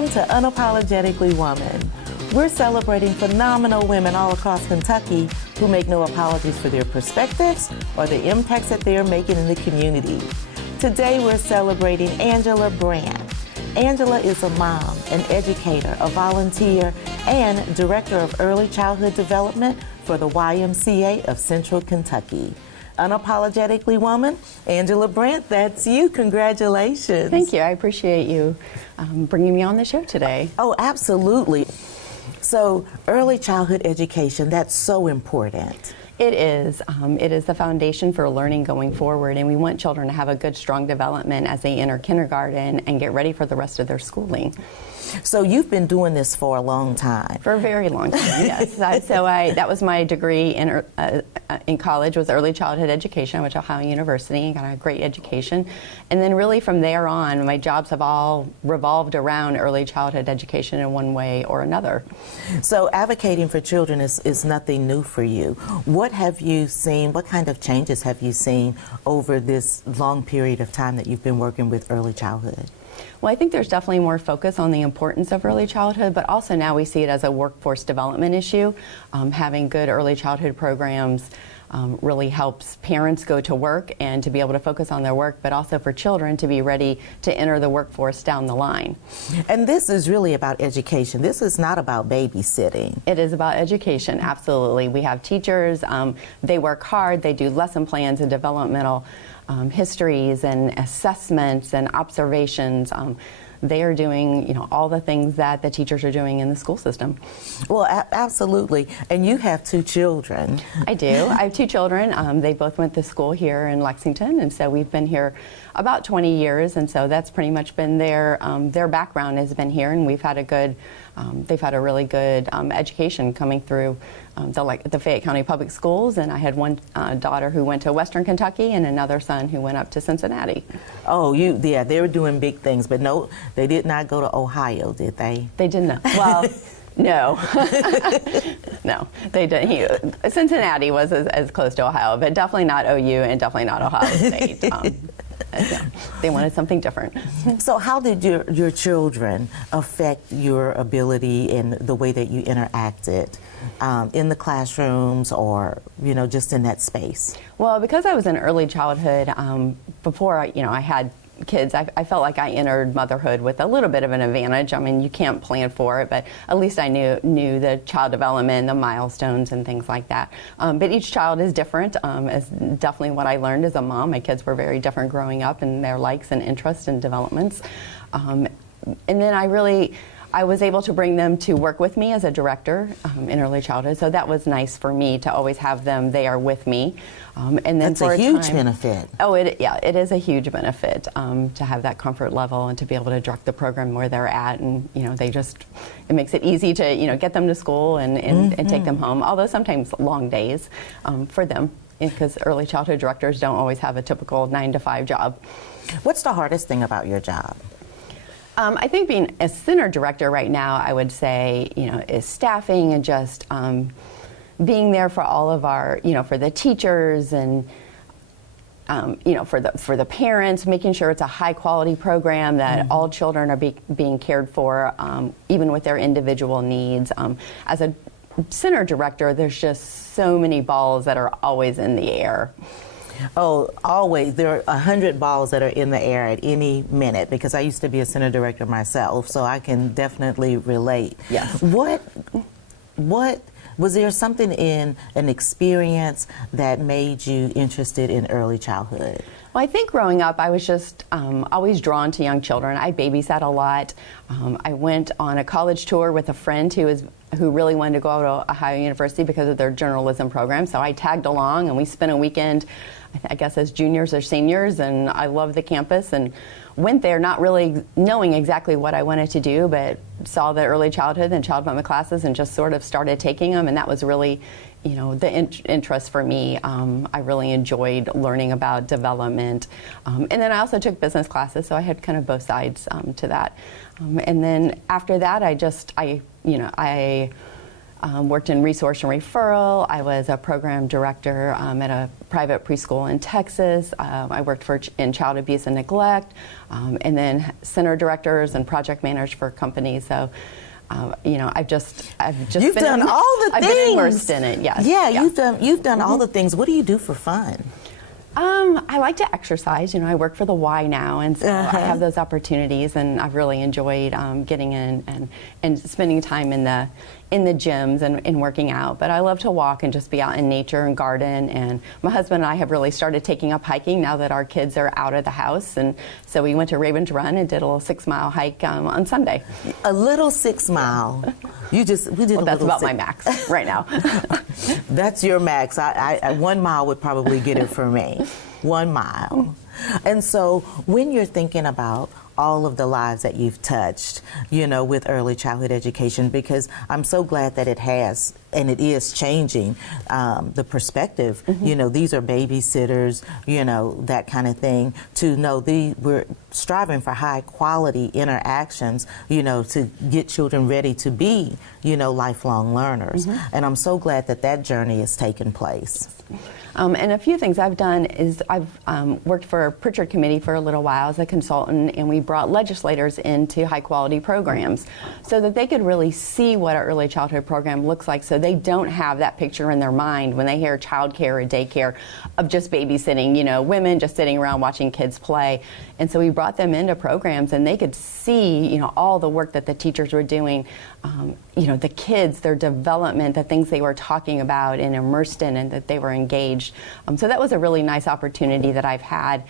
Welcome to Unapologetically Woman. We're celebrating phenomenal women all across Kentucky who make no apologies for their perspectives or the impacts that they are making in the community. Today we're celebrating Angela Brant. Angela is a mom, an educator, a volunteer, and director of early childhood development for the YMCA of Central Kentucky. Unapologetically Woman, Angela Brant, that's you. Congratulations. Thank you. I appreciate you bringing me on the show today. Oh, absolutely. So, early childhood education, that's so important. It is. It is the foundation for learning going forward, and we want children to have a good, strong development as they enter kindergarten and get ready for the rest of their schooling. So you've been doing this for a long time. For a very long time, yes. That was my degree in college, was early childhood education. I went to Ohio University and got a great education. And then really from there on, my jobs have all revolved around early childhood education in one way or another. So advocating for children is nothing new for you. What have you seen, what kind of changes have you seen over this long period of time that you've been working with early childhood? Well, I think there's definitely more focus on the importance of early childhood, but also now we see it as a workforce development issue. Having good early childhood programs really helps parents go to work and to be able to focus on their work, but also for children to be ready to enter the workforce down the line. And this is really about education. This is not about babysitting. It is about education, absolutely. We have teachers, they work hard, they do lesson plans and developmental histories and assessments and observations. They are doing, all the things that the teachers are doing in the school system. Well, absolutely. And you have two children. I do. I have two children. They both went to school here in Lexington, and so we've been here about 20 years, and so that's pretty much been their background has been here, and we've had a good, they've had a really good education coming through the Fayette County Public Schools, and I had one daughter who went to Western Kentucky and another son who went up to Cincinnati. Oh, yeah, they were doing big things, but no, they did not go to Ohio, did they? They did not. Well, no. No, they didn't. Cincinnati was as close to Ohio, but definitely not OU and definitely not Ohio State. They wanted something different. So how did your children affect your ability and the way that you interacted in the classrooms or, just in that space? Well, because I was in early childhood, before I had kids, I felt like I entered motherhood with a little bit of an advantage. I mean, you can't plan for it, but at least I knew the child development, the milestones and things like that. But each child is different. Is definitely what I learned as a mom. My kids were very different growing up in their likes and interests and developments. And then I was able to bring them to work with me as a director in early childhood, so that was nice for me to always have them there with me. And then that's a huge benefit. Oh, it is a huge benefit to have that comfort level and to be able to direct the program where they're at, and it makes it easy to get them to school and take them home. Although sometimes long days for them, because early childhood directors don't always have a typical 9-to-5 job. What's the hardest thing about your job? I think being a center director right now, I would say, is staffing and just being there for all of our, for the teachers and, for the parents, making sure it's a high quality program that all children are being cared for, even with their individual needs. As a center director, there's just so many balls that are always in the air. Oh, always. There are 100 balls that are in the air at any minute, because I used to be a center director myself, so I can definitely relate. Yes. What was there something in an experience that made you interested in early childhood? Well, I think growing up, I was just always drawn to young children. I babysat a lot. I went on a college tour with a friend who really wanted to go to Ohio University because of their journalism program. So I tagged along, and we spent a weekend, I guess, as juniors or seniors, and I loved the campus and went there not really knowing exactly what I wanted to do, but saw the early childhood and child development classes and just sort of started taking them, and that was really the interest for me. I really enjoyed learning about development. And then I also took business classes, so I had kind of both sides to that. And then after that, I worked in resource and referral. I was a program director at a private preschool in Texas. I worked in child abuse and neglect, and then center directors and project managers for companies. So, I've just you've done all the things. I've been immersed in it. Yes. Yeah, you've done all the things. What do you do for fun? I like to exercise. I work for the Y now, and so I have those opportunities, and I've really enjoyed getting in and spending time in the gyms and working out. But I love to walk and just be out in nature and garden. And my husband and I have really started taking up hiking now that our kids are out of the house. And so we went to Ravens Run and did a little 6-mile hike on Sunday. A little 6-mile. We did well, that's about my max right now. That's your max. I 1 mile would probably get it for me. 1 mile. And so when you're thinking about all of the lives that you've touched, with early childhood education, because I'm so glad that it has, and it is changing the perspective. These are babysitters, that kind of thing, to know we're striving for high quality interactions, to get children ready to be, lifelong learners. And I'm so glad that journey has taken place. And a few things I've done is I've worked for a Pritchard committee for a little while as a consultant, and we brought legislators into high quality programs so that they could really see what an early childhood program looks like, so they don't have that picture in their mind when they hear child care or daycare of just babysitting, women just sitting around watching kids play. And so we brought them into programs, and they could see, all the work that the teachers were doing, the kids, their development, the things they were talking about and immersed in, and that they were engaged. So that was a really nice opportunity that I've had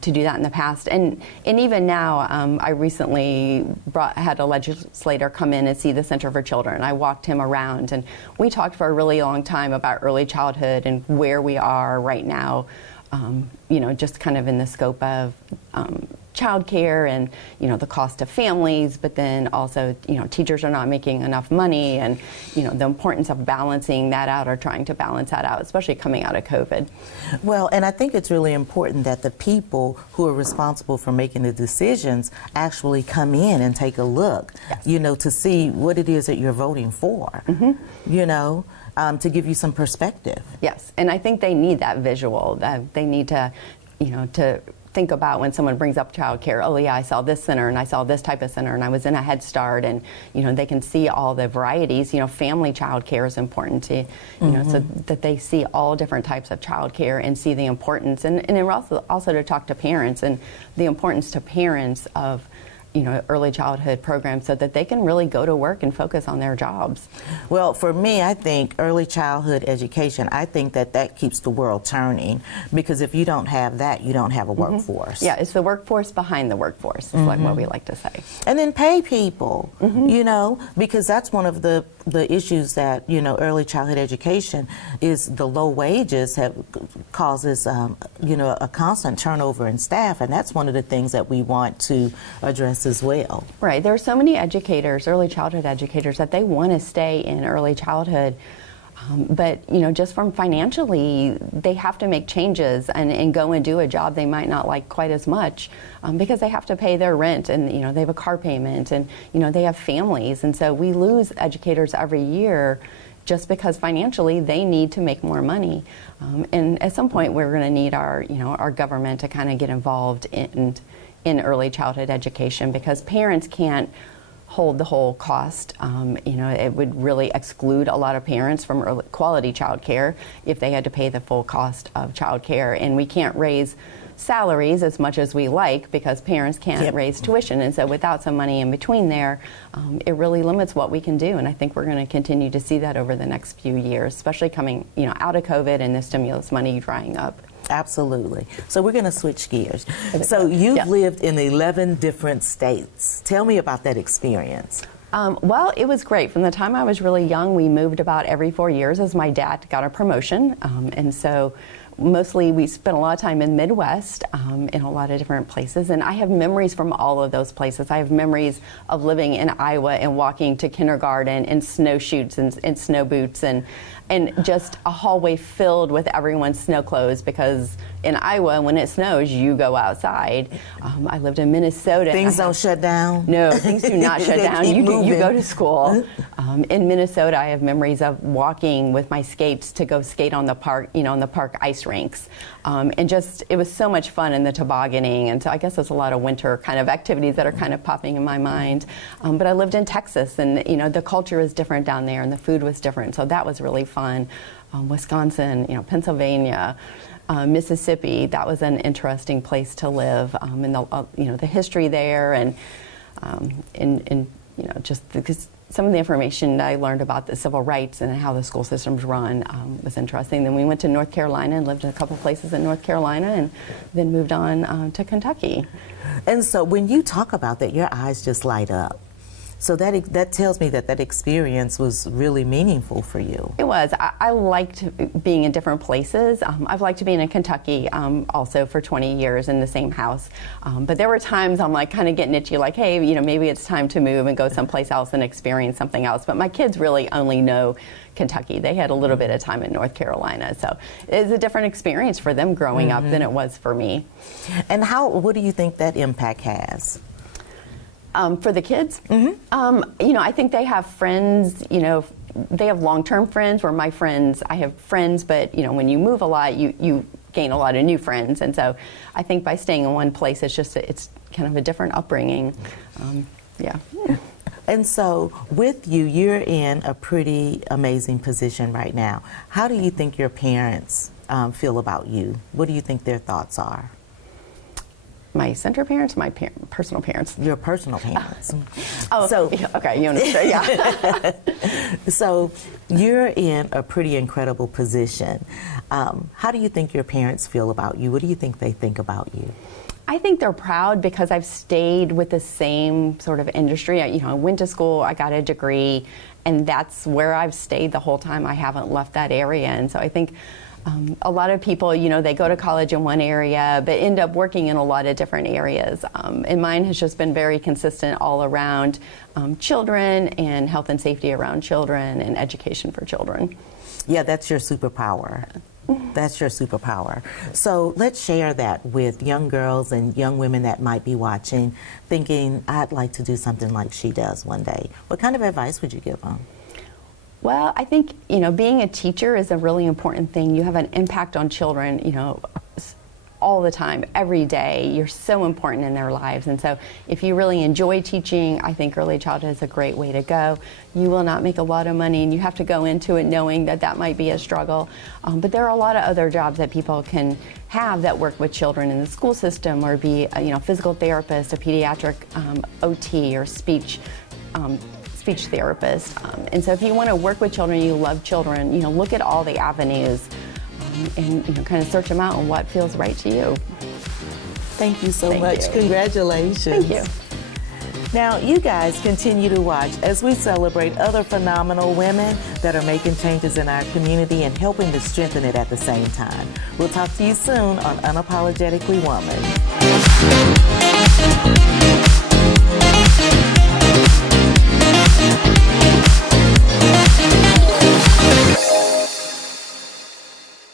to do that in the past. And even now, I recently had a legislator come in and see the Center for Children. I walked him around, and we talked for a really long time about early childhood and where we are right now, just kind of in the scope of childcare and the cost of families, but then also teachers are not making enough money, and the importance of balancing that out or trying to balance that out, especially coming out of COVID. Well, and I think it's really important that the people who are responsible for making the decisions actually come in and take a look, yes, to see what it is that you're voting for, to give you some perspective. Yes, and I think they need that visual. They need to, to think about when someone brings up child care, oh yeah, I saw this center and I saw this type of center and I was in a Head Start, and they can see all the varieties. Family child care is important to, so that they see all different types of child care and see the importance, and also to talk to parents and the importance to parents of early childhood programs so that they can really go to work and focus on their jobs. Well, for me, I think early childhood education, I think that keeps the world turning, because if you don't have that, you don't have a workforce. Yeah, it's the workforce behind the workforce, is like what we like to say. And then pay people, because that's one of the issues that, early childhood education is the low wages causes, a constant turnover in staff, and that's one of the things that we want to address as well. Right. There are so many educators, early childhood educators, that they want to stay in early childhood, but just from financially, they have to make changes and go and do a job they might not like quite as much, because they have to pay their rent, and they have a car payment, and they have families, and so we lose educators every year just because financially they need to make more money. And at some point we're going to need our government to kind of get involved in early childhood education, because parents can't hold the whole cost. It would really exclude a lot of parents from early quality child care if they had to pay the full cost of child care. And we can't raise salaries as much as we like because parents can't raise tuition. And so without some money in between there, it really limits what we can do. And I think we're going to continue to see that over the next few years, especially coming out of COVID and the stimulus money drying up. Absolutely. So we're going to switch gears. So you've lived in 11 different states. Tell me about that experience. Well, it was great. From the time I was really young, we moved about every 4 years as my dad got a promotion. And so mostly we spent a lot of time in the Midwest, in a lot of different places, and I have memories from all of those places. I have memories of living in Iowa and walking to kindergarten in snowshoes and snow boots, and just a hallway filled with everyone's snow clothes, because in Iowa, when it snows, you go outside. I lived in Minnesota. Things don't shut down? No, things do not shut down. You go to school. In Minnesota, I have memories of walking with my skates to go skate on the park, on the park ice rinks. And just, it was so much fun in the tobogganing. And so I guess there's a lot of winter kind of activities that are kind of popping in my mind. But I lived in Texas, and, the culture is different down there, and the food was different. So that was really fun. Wisconsin, Pennsylvania, Mississippi, that was an interesting place to live. And the history there, and just because some of the information that I learned about the civil rights and how the school systems run was interesting. Then we went to North Carolina and lived in a couple places in North Carolina, and then moved on to Kentucky. And so when you talk about that, your eyes just light up. So that tells me that experience was really meaningful for you. It was. I liked being in different places. I've liked being in Kentucky also for 20 years in the same house. But there were times I'm like kind of getting itchy, like, hey, maybe it's time to move and go someplace else and experience something else. But my kids really only know Kentucky. They had a little bit of time in North Carolina. So it's a different experience for them growing up than it was for me. And what do you think that impact has? For the kids, I think they have friends, they have long-term friends, where my friends, I have friends, but, when you move a lot, you gain a lot of new friends. And so I think by staying in one place, it's kind of a different upbringing. Yeah. And so with you, you're in a pretty amazing position right now. How do you think your parents feel about you? What do you think their thoughts are? My center parents, my personal parents. Your personal parents. Okay, you understand, yeah. So you're in a pretty incredible position. How do you think your parents feel about you? What do you think they think about you? I think they're proud because I've stayed with the same sort of industry. I went to school, I got a degree, and that's where I've stayed the whole time. I haven't left that area. And so I think a lot of people, they go to college in one area, but end up working in a lot of different areas. And mine has just been very consistent all around children and health and safety around children and education for children. Yeah, that's your superpower. That's your superpower. So let's share that with young girls and young women that might be watching, thinking, I'd like to do something like she does one day. What kind of advice would you give them? Well, I think, being a teacher is a really important thing. You have an impact on children, all the time, every day. You're so important in their lives. And so if you really enjoy teaching, I think early childhood is a great way to go. You will not make a lot of money, and you have to go into it knowing that might be a struggle. But there are a lot of other jobs that people can have that work with children in the school system, or be a physical therapist, a pediatric OT, or speech therapist. And so if you want to work with children, you love children, look at all the avenues and kind of search them out on what feels right to you. Thank you so Thank much. you. Congratulations. Thank you. Now, you guys continue to watch as we celebrate other phenomenal women that are making changes in our community and helping to strengthen it at the same time. We'll talk to you soon on Unapologetically Woman.